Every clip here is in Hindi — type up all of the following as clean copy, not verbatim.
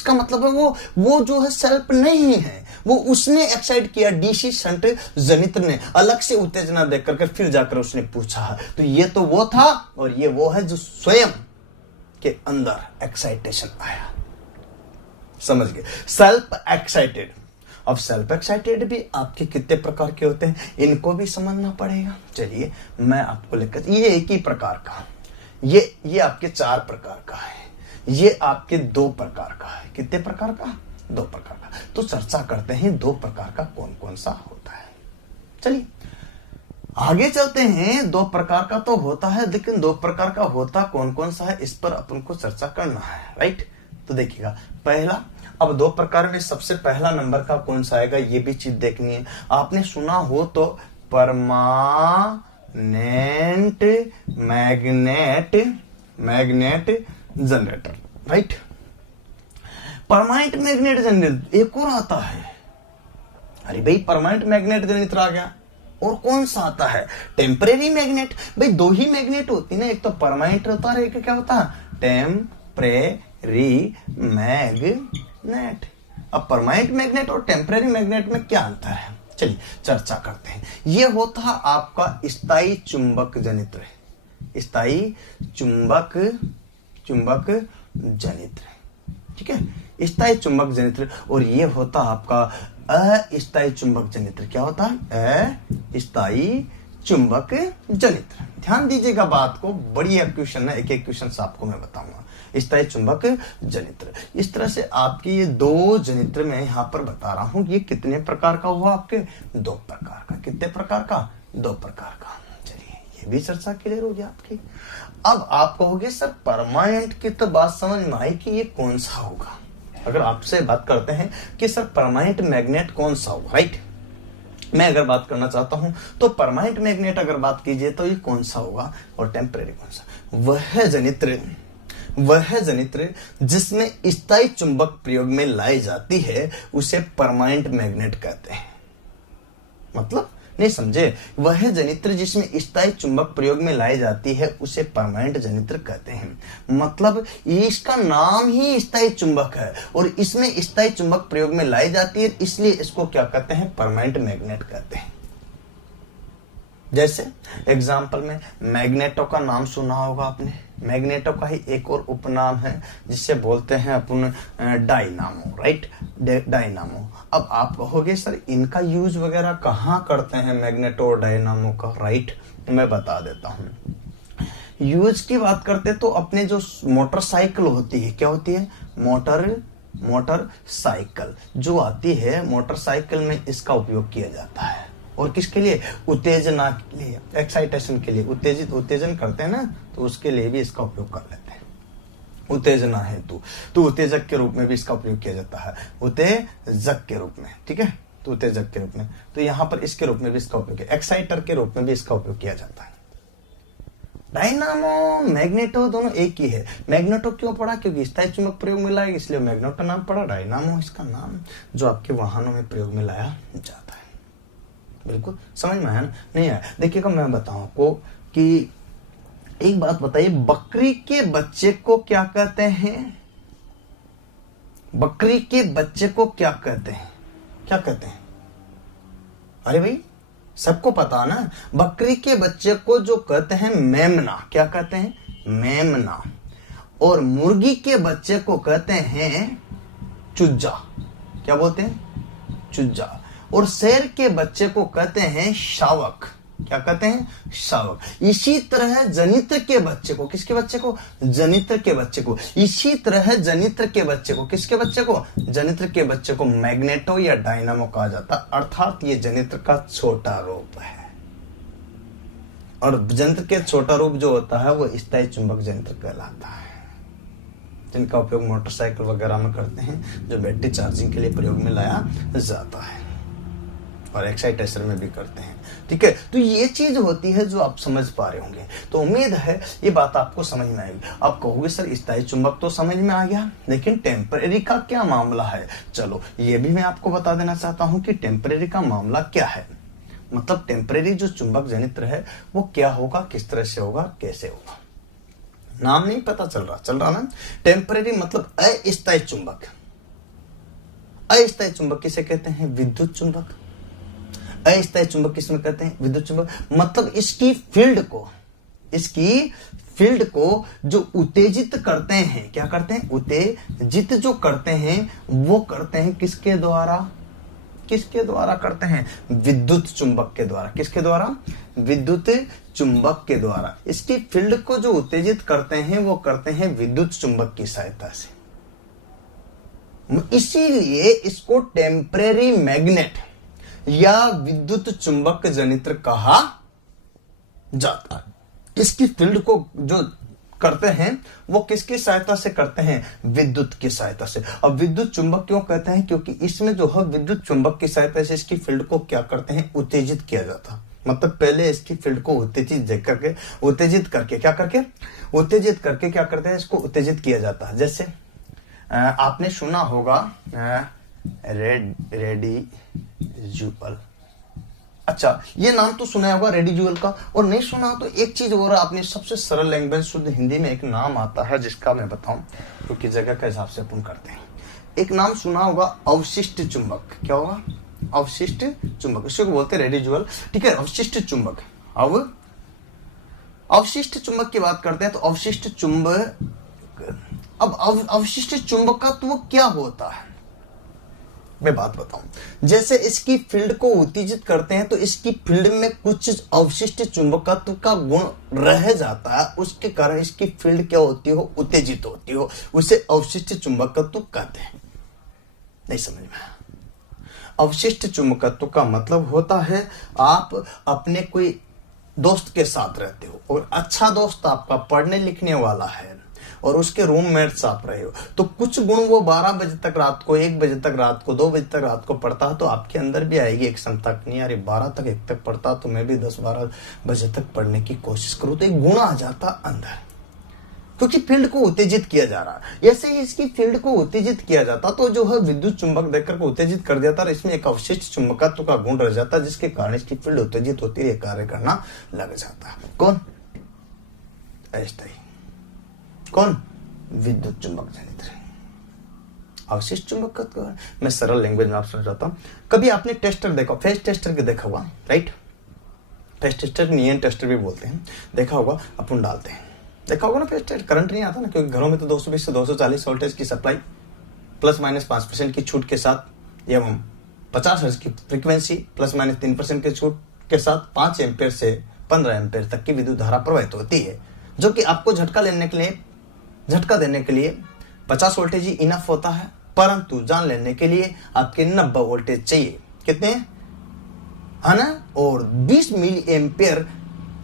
इसका मतलब है वो जो है सेल्फ नहीं है, वो उसने एक्साइट किया, डीसी शंट जनित्र ने अलग से उत्तेजना देख करके फिर जाकर उसने पूछा है। तो ये तो वो था और ये वो है जो स्वयं के अंदर एक्साइटेशन आया। समझ गए? Self excited. अब सेल्फ एक्साइटेड भी आपके कितने प्रकार के होते हैं, इनको भी समझना पड़ेगा। चलिए मैं आपको लेकर, ये एक ही प्रकार का, ये आपके 4 प्रकार का है, ये आपके 2 प्रकार का है। कितने प्रकार का? 2 प्रकार का। तो चर्चा करते हैं 2 प्रकार का कौन कौन सा होता है। चलिए आगे चलते हैं। 2 प्रकार का तो होता है, लेकिन 2 प्रकार का होता कौन कौन सा है इस पर अपन को चर्चा करना है, राइट। तो देखिएगा पहला, अब 2 प्रकार में सबसे पहला नंबर का कौन सा आएगा, ये भी चीज देखनी है। आपने सुना हो तो permanent magnet generator, right. Permanent magnet generator एक और आता है। अरे भाई परमानेंट मैग्नेट जनरेटर आ गया, और कौन सा आता है? Temporary magnet. भाई 2 ही मैग्नेट होती ना, एक तो परमानेंट होता है, एक क्या होता है? Temporary magnet. अब परमानेंट मैग्नेट और टेम्परेरी मैग्नेट में क्या अंतर है, चलिए चर्चा करते हैं। ये होता है आपका स्थायी चुंबक जनित्र, स्थायी चुंबक जनित्र, ठीक है, स्थायी चुंबक जनित्र। और ये होता आपका अस्थायी चुंबक जनित्र। क्या होता है? अस्थायी चुंबक जनित्र। ध्यान दीजिएगा बात को, बढ़िया क्वेश्चन है, एक एक क्वेश्चन आपको मैं बताऊंगा। स्थायी चुंबक जनित्र, इस तरह से आपकी ये 2 जनित्र में यहां पर बता रहा हूं। ये कितने प्रकार का हुआ आपके? 2 प्रकार का। कितने प्रकार का? 2 प्रकार का। चलिए ये भी चर्चा क्लियर हो गया आपकी। अब आप कहोगे सर परमानेंट की तो बात समझ में आई कि ये कौन सा होगा। अगर आपसे बात करते हैं कि सर परमानेंट मैग्नेट कौन सा होगा, राइट, मैं अगर बात करना चाहता हूं तो परमानेंट मैग्नेट अगर बात कीजिए तो ये कौन सा होगा, और टेम्परेरी कौन सा? वह जनित्र जिसमें स्थायी चुंबक प्रयोग में लाई जाती है उसे परमानेंट मैग्नेट कहते हैं। मतलब नहीं समझे? वह जनित्र जिसमें स्थायी चुंबक प्रयोग में लाई जाती है उसे परमानेंट जनित्र कहते हैं। मतलब इसका नाम ही स्थायी चुंबक है और इसमें स्थायी चुंबक प्रयोग में लाई जाती है, इसलिए इसको क्या कहते हैं? परमानेंट मैग्नेट कहते हैं। जैसे एग्जाम्पल में मैग्नेटो का नाम सुना होगा आपने। मैग्नेटो का ही एक और उपनाम है जिसे बोलते हैं अपन डायनामो, राइट, डायनामो। अब आप कहोगे सर इनका यूज वगैरह कहाँ करते हैं मैग्नेटो और डायनामो का, राइट, मैं बता देता हूँ। यूज की बात करते तो अपने जो मोटरसाइकिल होती है, क्या होती है? मोटरसाइकिल जो आती है, मोटरसाइकिल में इसका उपयोग किया जाता है। और किसके लिए? उत्तेजना के लिए, एक्साइटेशन के लिए। उत्तेजन करते हैं ना, तो उसके लिए भी इसका उपयोग कर लेते हैं। उत्तेजना है तो उत्तेजक के रूप में भी इसका उपयोग किया जाता है, उत्तेजक के रूप में, ठीक है, तो उत्तेजक के रूप में। तो यहाँ पर इसके रूप में भी इसका उपयोग, एक्साइटर के रूप में भी इसका उपयोग किया जाता है। डायनामो मैग्नेटो दोनों एक ही है। मैग्नेटो क्यों पड़ा? क्योंकि स्थायी चुंबक प्रयोग में लाया, इसलिए मैग्नेटो नाम पड़ा। डायनामो इसका नाम जो आपके वाहनों में प्रयोग में लाया जाता है। बिल्कुल समझ में आया ना? नहीं आया? देखिएगा मैं बताऊं आपको कि एक बात बताइए, बकरी के बच्चे को क्या कहते हैं? बकरी के बच्चे को क्या कहते हैं? क्या कहते हैं? अरे भाई सबको पता ना, बकरी के बच्चे को जो कहते हैं मेमना। क्या कहते हैं? मेमना। और मुर्गी के बच्चे को कहते हैं चुज्जा। क्या बोलते हैं? चुज्जा। और शेर के बच्चे को कहते हैं शावक। क्या कहते हैं? शावक। इसी तरह जनित्र के बच्चे को, किसके बच्चे को? जनित्र के बच्चे को। इसी तरह जनित्र के बच्चे को, किसके बच्चे को? जनित्र के बच्चे को मैग्नेटो या डायनामो कहा जाता, अर्थात ये जनित्र का छोटा रूप है। और जनित्र के छोटा रूप जो होता है वो स्थायी चुंबक जनित्र कहलाता है, जिनका उपयोग मोटरसाइकिल वगैरह में करते हैं, जो बैटरी चार्जिंग के लिए प्रयोग में लाया जाता है और एक्साइटेशन में भी करते हैं। ठीक है, तो ये चीज होती है जो आप समझ पा रहे होंगे। तो उम्मीद है ये बात आपको समझ में आएगी। आप कहोगे सर स्थायी चुंबक तो समझ में आ गया, लेकिन टेम्परेरी का क्या मामला है? चलो ये भी मैं आपको बता देना चाहता हूं कि टेम्परेरी का मामला क्या है। मतलब टेम्परेरी जो चुंबक जनित्र है वो क्या होगा, किस तरह से होगा, कैसे होगा। नाम नहीं पता चल रहा ना? टेम्परेरी मतलब अस्थायी चुंबक, अस्थायी चुंबक किसे कहते हैं? विद्युत चुंबक। अस्थायी चुंबक किसमें कहते हैं? विद्युत चुंबक। मतलब इसकी फील्ड को जो उत्तेजित करते हैं, क्या करते हैं? उत्तेजित जो करते हैं वो करते हैं किसके द्वारा? किसके द्वारा करते हैं? विद्युत चुंबक के द्वारा। किसके द्वारा? विद्युत चुंबक के द्वारा। इसकी फील्ड को जो उत्तेजित करते हैं वो करते हैं विद्युत चुंबक की सहायता से। इसीलिए इसको टेम्परेरी मैग्नेट या विद्युत चुंबक जनित्र कहा जाता है। इसकी फील्ड को जो करते हैं वो किसकी सहायता से करते हैं? विद्युत की सहायता से। अब विद्युत चुंबक क्यों कहते हैं? क्योंकि इसमें जो है विद्युत चुंबक की सहायता से इसकी फील्ड को क्या करते हैं? उत्तेजित किया जाता। मतलब पहले इसकी फील्ड को उत्तेजित करके क्या करते हैं? इसको उत्तेजित किया जाता है। जैसे आपने सुना होगा रेडिजुअल। अच्छा, ये नाम तो सुना होगा रेडिजुअल का, और नहीं सुना तो एक चीज और आपने सबसे सरल लैंग्वेज शुद्ध हिंदी में एक नाम आता है जिसका मैं बताऊं, क्योंकि जगह के हिसाब से अपन करते हैं। एक नाम सुना होगा अवशिष्ट चुंबक। क्या होगा? अवशिष्ट चुंबक। इसी को बोलते हैं रेडिजुअल। ठीक है, अवशिष्ट चुंबक। अब अवशिष्ट चुंबक की बात करते हैं तो अवशिष्ट चुंबकत्व क्या होता है? मैं बात बताऊं। जैसे इसकी फील्ड को उत्तेजित करते हैं तो इसकी फील्ड में कुछ अवशिष्ट चुंबकत्व का गुण रह जाता है, उसके कारण इसकी फील्ड क्या होती हो? उत्तेजित होती हो। उसे अवशिष्ट चुंबकत्व कहते हैं। नहीं समझ में? अवशिष्ट चुंबकत्व का मतलब होता है आप अपने कोई दोस्त के साथ रहते हो और अच्छा दोस्त आपका पढ़ने लिखने वाला है और उसके रूममेट्स आप रहे हो, तो कुछ गुण वो 12 बजे तक रात को, 1 बजे तक रात को, 2 बजे तक रात को पढ़ता है, तो आपके अंदर भी आएगी एक क्षमता कि नहीं यार 12 तक 1 तक पढ़ता तो मैं भी 10-12 बजे तक पढ़ने की कोशिश करूं, तो एक गुण आ जाता अंदर, क्योंकि फील्ड को उत्तेजित किया जा रहा है। ऐसे ही इसकी फील्ड को उत्तेजित किया जाता तो जो है विद्युत चुंबक देकर को उत्तेजित कर देता और इसमें एक अवशिष्ट चुंबकत्व का गुण रह जाता जिसके कारण इसकी फील्ड उत्तेजित होती है, कार्य करना लग जाता। कौन? अस्थायी। कौन? विद्युत चुंबक जनित्र। अवशिष्ट चुंबकत्व। मैं सरल लैंग्वेज में आप समझाता हूं। कभी आपने टेस्टर देखा, फेज टेस्टर के देखा होगा, राइट? फेज टेस्टर नियन टेस्टर भी बोलते हैं, देखा होगा। अपन डालते हैं, देखा होगा ना, फेज टेस्ट। करंट नहीं आता ना, क्योंकि घरों में तो 220 से 240 वोल्टेज की सप्लाई ±5% की छूट के साथ एवं 50 हर्ट्ज की फ्रीक्वेंसी ±3% की छूट के साथ 5 एम्पीयर से 15 एम्पीयर तक की विद्युत धारा प्रवाहित होती है, जो कि आपको झटका देने के लिए 50 वोल्टेज ही इनफ होता है, परंतु जान लेने के लिए आपके 90 वोल्टेज चाहिए। कितने? है ना? और 20 मिली एम्पियर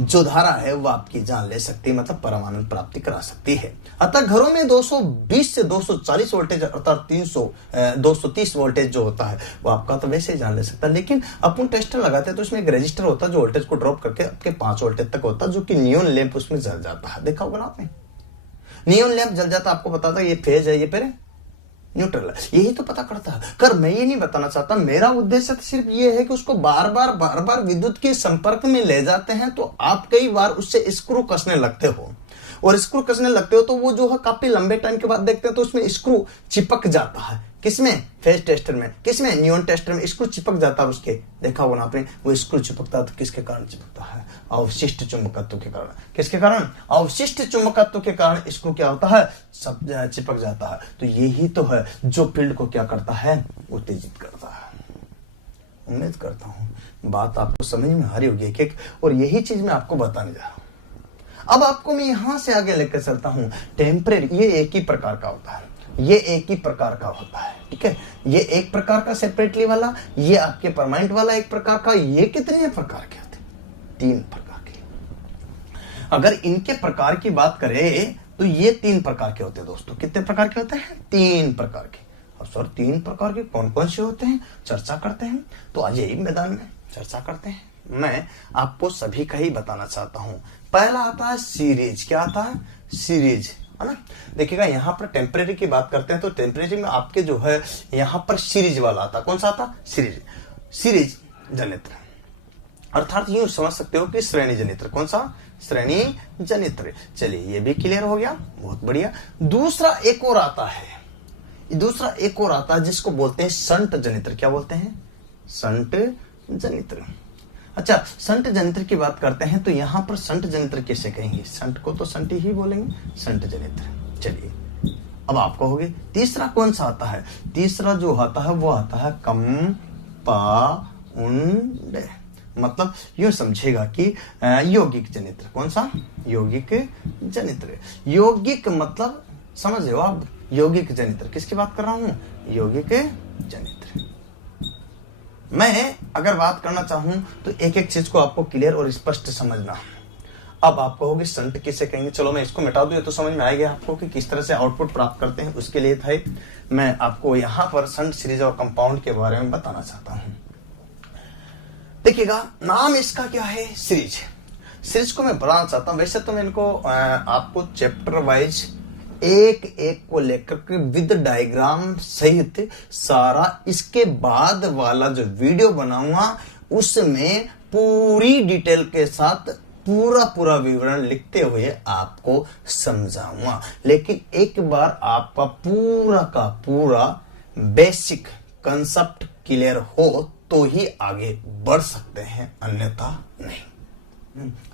जो धारा है वो आपकी जान ले सकती है, मतलब परमाणु प्राप्ति करा सकती है। अतः घरों में 220 से 240 वोल्टेज अर्थात 230 वोल्टेज जो होता है वो आपका तो वैसे ही जान ले सकता है, लेकिन अपन टेस्टर लगाते हैं तो उसमें एक रजिस्टर होता है जो वोल्टेज को ड्रॉप करके आपके 5 वोल्टेज तक होता है, जो कि नियॉन लैंप उसमें जल जाता है। देखा होगा ना आपने, नियॉन लैंप जल जाता, आपको पता था ये फेज है, ये फिर न्यूट्रल है, यही तो पता करता है। कर मैं ये नहीं बताना चाहता, मेरा उद्देश्य तो सिर्फ ये है कि उसको बार बार विद्युत के संपर्क में ले जाते हैं तो आप कई बार उससे स्क्रू कसने लगते हो, और स्क्रू कसने लगते हो तो वो जो है काफी लंबे टाइम के बाद देखते हैं तो उसमें स्क्रू चिपक जाता है। किसमें? फेज टेस्टर में। किसमें? नियॉन टेस्टर में स्क्रू चिपक जाता है उसके। देखा होगा ना आपने, वो स्क्रू चिपकता है तो किसके कारण चिपकता है? अवशिष्ट चुंबकत्व के कारण। किसके कारण? अवशिष्ट चुंबकत्व के कारण स्क्रू क्या होता है? सब चिपक जाता है। तो यही तो है जो फील्ड को क्या करता है? उत्तेजित करता है। उम्मीद करता हूं बात आपको समझ में आ रही होगी एक, और यही चीज मैं आपको बताने जा रहा हूं। अब आपको मैं यहां से आगे लेकर चलता हूं। टेम्परेरी, ये एक ही प्रकार का होता है, ये एक ही प्रकार का होता है, ठीक है? ये एक प्रकार का सेपरेटली वाला, ये आपके परमानेंट वाला एक प्रकार का। ये कितने प्रकार के होते हैं? 3 प्रकार के। अगर इनके प्रकार की बात करें तो ये 3 प्रकार के होते हैं दोस्तों। कितने प्रकार के होते हैं? 3 प्रकार के। अब सर 3 प्रकार के कौन कौन से होते हैं, चर्चा करते हैं। तो आज यही मैदान में चर्चा करते हैं। मैं आपको सभी का ही बताना चाहता हूं। पहला आता है सीरीज। क्या आता है? सीरीज, है ना? देखिएगा यहाँ पर टेम्परेरी की बात करते हैं तो टेम्परेरी में आपके जो है यहाँ पर सीरीज वाला आता। कौन सा आता? सीरीज जनित्र, अर्थात यूं समझ सकते हो कि श्रेणी जनित्र। कौन सा? श्रेणी जनित्र। चलिए ये भी क्लियर हो गया, बहुत बढ़िया। दूसरा एक और आता है, दूसरा एक और आता है जिसको बोलते हैं संट जनित्र। क्या बोलते हैं? संट जनित्र। अच्छा, संट जनित्र की बात करते हैं तो यहां पर संट जनित्र कैसे कहेंगे? संट को तो संट ही बोलेंगे, संट जनित्र। चलिए अब आप कहोगे तीसरा कौन सा आता है? तीसरा जो आता है वो आता है कंपाउंड। मतलब यूं समझेगा कि यौगिक जनित्र। कौन सा? यौगिक जनित्र। यौगिक मतलब समझ रहे हो आप? यौगिक जनित्र किसकी बात कर रहा हूं? यौगिक जनित्र। मैं अगर बात करना चाहूं तो एक एक चीज को आपको क्लियर और स्पष्ट समझना। अब आप कहोगे संट किसे कहेंगे? चलो मैं इसको मिटा दूं, ये तो समझ में आएगा आपको कि किस तरह से आउटपुट प्राप्त करते हैं। उसके लिए था मैं आपको यहां पर संट, सीरीज और कंपाउंड के बारे में बताना चाहता हूं। देखिएगा, नाम इसका क्या है? सीरीज। सीरीज को मैं बढ़ाना चाहता हूं। वैसे तो मैं इनको आपको चैप्टर वाइज एक एक को लेकर के विद डायग्राम सहित सारा इसके बाद वाला जो वीडियो बनाऊंगा उसमें पूरी डिटेल के साथ पूरा विवरण लिखते हुए आपको समझाऊंगा। लेकिन एक बार आपका पूरा का पूरा बेसिक कंसेप्ट क्लियर हो तो ही आगे बढ़ सकते हैं, अन्यथा नहीं।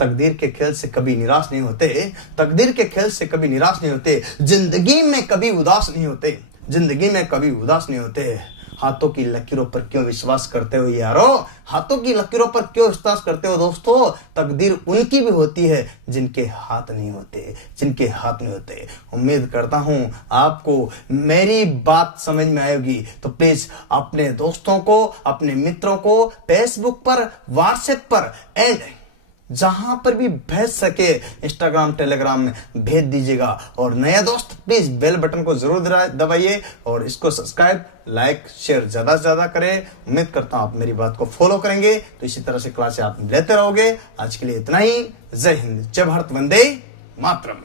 तकदीर के खेल से कभी निराश नहीं होते। तकदीर के खेल से कभी निराश नहीं होते। जिंदगी में कभी उदास नहीं होते। जिंदगी में कभी उदास नहीं होते। हाथों की लकीरों पर क्यों विश्वास करते हो यारो? हाथों की लकीरों पर क्यों विश्वास करते हो दोस्तों? तकदीर उनकी भी होती है जिनके हाथ नहीं होते, जिनके हाथ नहीं होते। उम्मीद करता हूं आपको मेरी बात समझ में आएगी। तो प्लीज अपने दोस्तों को, अपने मित्रों को फेसबुक पर, व्हाट्सएप पर एंड जहां पर भी भेज सके इंस्टाग्राम, टेलीग्राम में भेज दीजिएगा। और नया दोस्त प्लीज बेल बटन को जरूर दबाइए और इसको सब्सक्राइब, लाइक, शेयर ज्यादा से ज्यादा करें। उम्मीद करता हूं आप मेरी बात को फॉलो करेंगे। तो इसी तरह से क्लास आप लेते रहोगे। आज के लिए इतना ही। जय हिंद, जय भारत, वंदे मातरम।